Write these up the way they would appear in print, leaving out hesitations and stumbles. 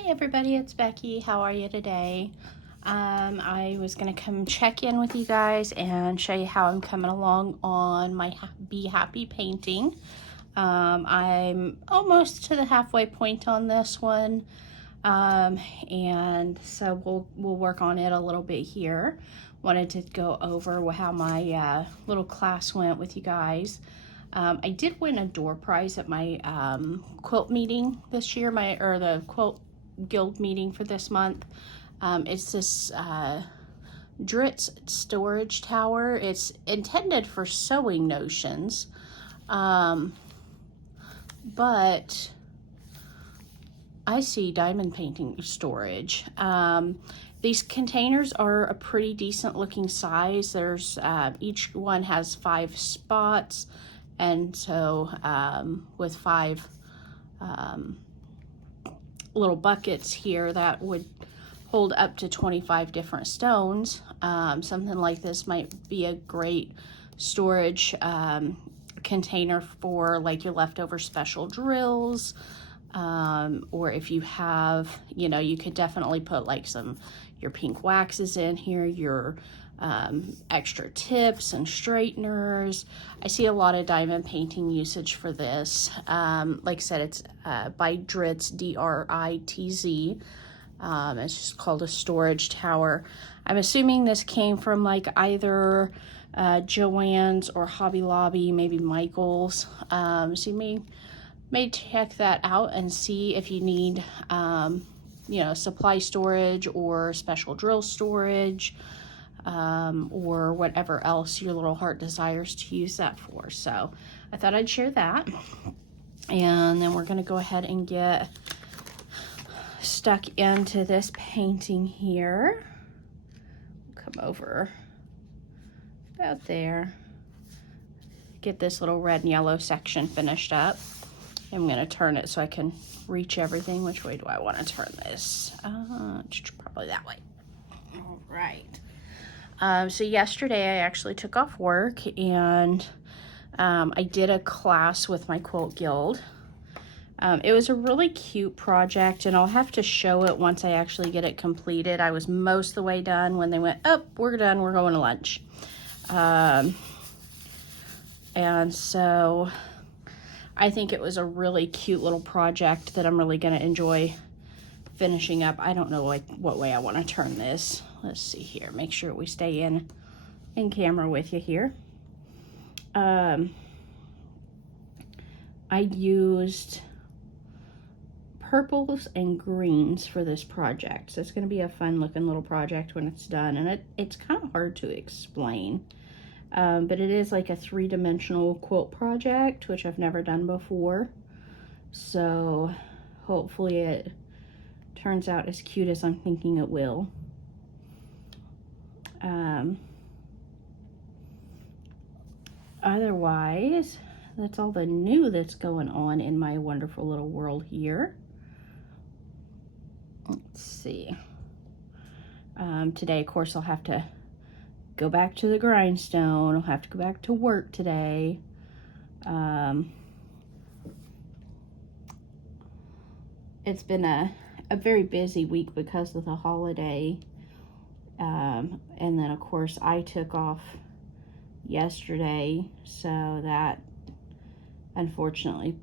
Hi everybody, it's Becky. How are you today? I was going to come check in with you guys and show you how I'm coming along on my Be Happy painting. I'm almost to the halfway point on this one, and so we'll work on it a little bit here. Wanted to go over how my little class went with you guys. I did win a door prize at my quilt meeting this year, the quilt guild meeting for this month. It's this Dritz storage tower. It's intended for sewing notions, but I see diamond painting storage. These containers are a pretty decent looking size. There's each one has 5 spots, and so with 5 little buckets here that would hold up to 25 different stones. Something like this might be a great storage container for like your leftover special drills, or if you have, you could definitely put like your pink waxes in here, your extra tips and straighteners. I see a lot of diamond painting usage for this. Like I said, it's by Dritz, D-R-I-T-Z. It's just called a storage tower. I'm assuming this came from like either Joann's or Hobby Lobby, maybe Michael's. So you may check that out and see if you need supply storage or special drill storage, or whatever else your little heart desires to use that for. So I thought I'd share that. And then we're going to go ahead and get stuck into this painting here. Come over about there. Get this little red and yellow section finished up. I'm going to turn it so I can reach everything. Which way do I want to turn this? Probably that way. All right. So yesterday I actually took off work and I did a class with my quilt guild. It was a really cute project, and I'll have to show it once I actually get it completed. I was most of the way done when they went, "Oh, we're done, we're going to lunch." And so I think it was a really cute little project that I'm really going to enjoy finishing up. I don't know what way I want to turn this. Let's see here. Make sure we stay in camera with you here. I used purples and greens for this project, so it's going to be a fun looking little project when it's done, and it's kind of hard to explain, but it is like a 3-dimensional quilt project, which I've never done before, so hopefully it turns out as cute as I'm thinking it will. Otherwise, that's all the new that's going on in my wonderful little world here. Let's see. Today, of course, I'll have to go back to the grindstone. I'll have to go back to work today. It's been a very busy week because of the holiday. And then, of course, I took off yesterday, so that unfortunately,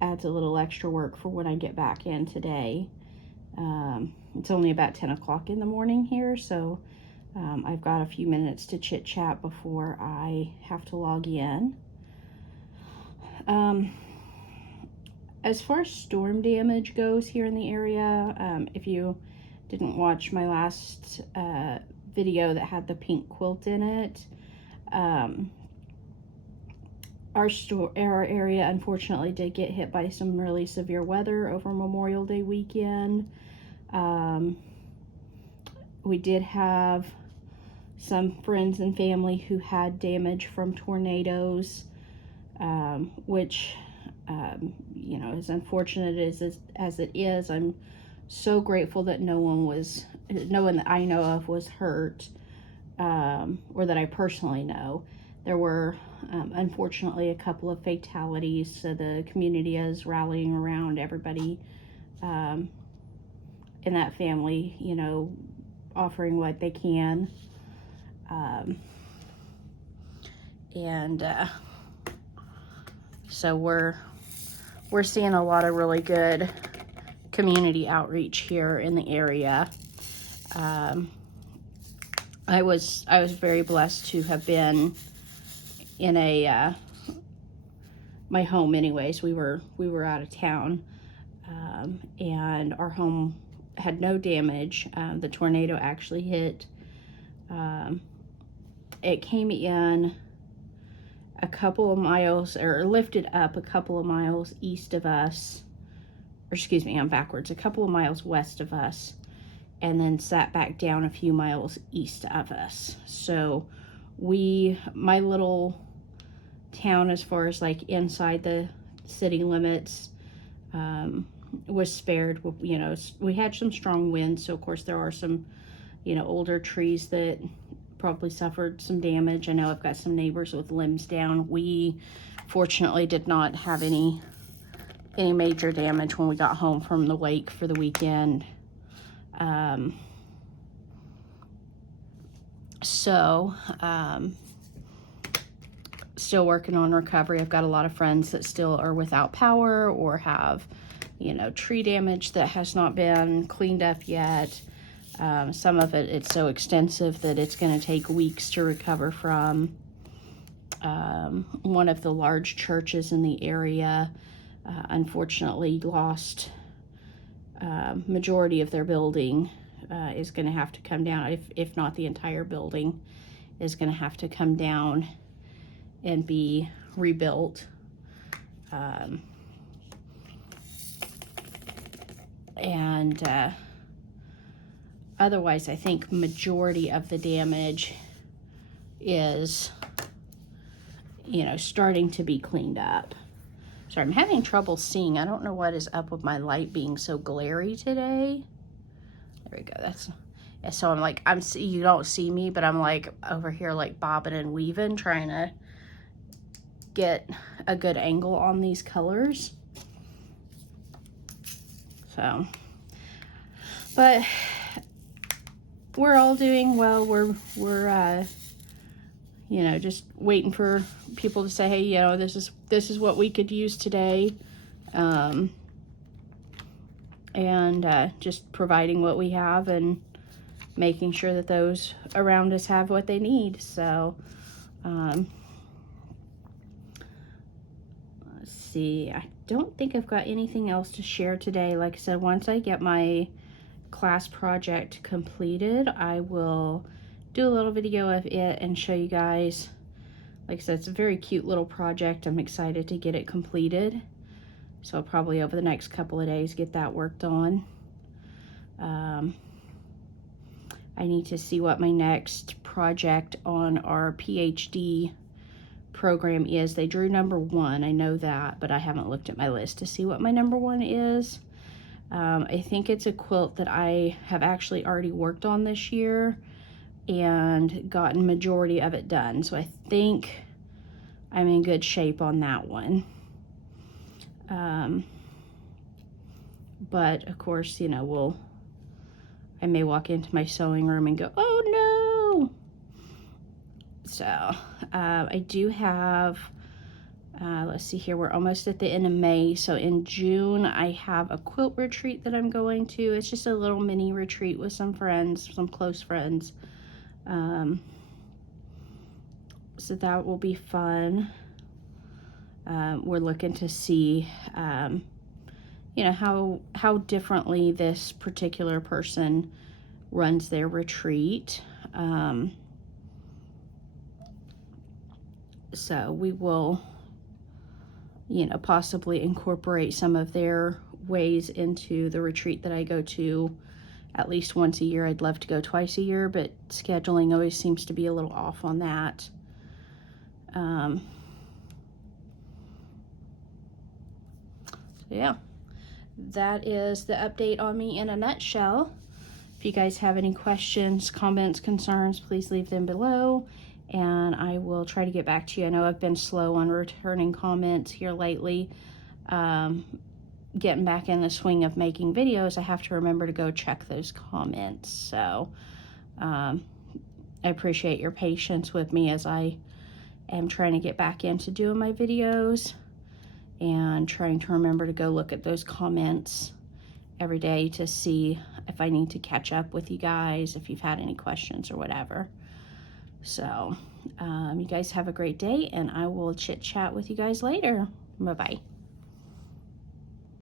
adds a little extra work for when I get back in today. It's only about 10 o'clock in the morning here, so I've got a few minutes to chit chat before I have to log in. As far as storm damage goes here in the area, if you didn't watch my last video that had the pink quilt in it, our area unfortunately did get hit by some really severe weather over Memorial Day weekend. We did have some friends and family who had damage from tornadoes, which as unfortunate as it is, I'm so grateful that no one that I know of was hurt, or that I personally know. There were unfortunately a couple of fatalities, so the community is rallying around everybody in that family, you know, offering what they can. So we're seeing a lot of really good community outreach here in the area. I was very blessed to have been in a my home. Anyways, we were out of town, and our home had no damage. The tornado actually hit. It came in a couple of miles, or lifted up a couple of miles east of us, or excuse me, I'm backwards, a couple of miles west of us, and then sat back down a few miles east of us. So my little town, as far as like inside the city limits, was spared. You know, we had some strong winds, so of course there are some, you know, older trees that probably suffered some damage. I know I've got some neighbors with limbs down. We fortunately did not have any major damage when we got home from the wake for the weekend. Still working on recovery. I've got a lot of friends that still are without power or have, you know, tree damage that has not been cleaned up yet. Some of it's so extensive that it's going to take weeks to recover from. One of the large churches in the area, unfortunately, lost majority of their building. Is going to have to come down, if not the entire building, is going to have to come down and be rebuilt. Otherwise, I think majority of the damage is, you know, starting to be cleaned up. Sorry, I'm having trouble seeing. I don't know what is up with my light being so glary today. There we go. So I'm like, you don't see me, but I'm like over here like bobbing and weaving, trying to get a good angle on these colors. So, but we're all doing well. We're you know, just waiting for people to say, hey, you know, this is what we could use today. Just providing what we have and making sure that those around us have what they need. So, let's see. I don't think I've got anything else to share today. Like I said, once I get my class project completed, I will do a little video of it and show you guys. Like I said, it's a very cute little project. I'm excited to get it completed. So I'll probably over the next couple of days get that worked on. I need to see what my next project on our PhD program is. They drew number 1, I know that, but I haven't looked at my list to see what my number 1 is. I think it's a quilt that I have actually already worked on this year and gotten majority of it done. So I think I'm in good shape on that one. But of course, you know, I may walk into my sewing room and go, oh no. So, I do have, let's see here, we're almost at the end of May. So in June, I have a quilt retreat that I'm going to. It's just a little mini retreat with some friends, some close friends. So that will be fun. We're looking to see, you know, how differently this particular person runs their retreat. So we will, you know, possibly incorporate some of their ways into the retreat that I go to at least once a year. I'd love to go twice a year, but scheduling always seems to be a little off on that. So yeah, that is the update on me in a nutshell. If you guys have any questions, comments, concerns, please leave them below, and I will try to get back to you. I know I've been slow on returning comments here lately. getting back in the swing of making videos, I have to remember to go check those comments. So I appreciate your patience with me as I am trying to get back into doing my videos and trying to remember to go look at those comments every day to see if I need to catch up with you guys, if you've had any questions or whatever. So you guys have a great day, and I will chit chat with you guys later. Bye-bye.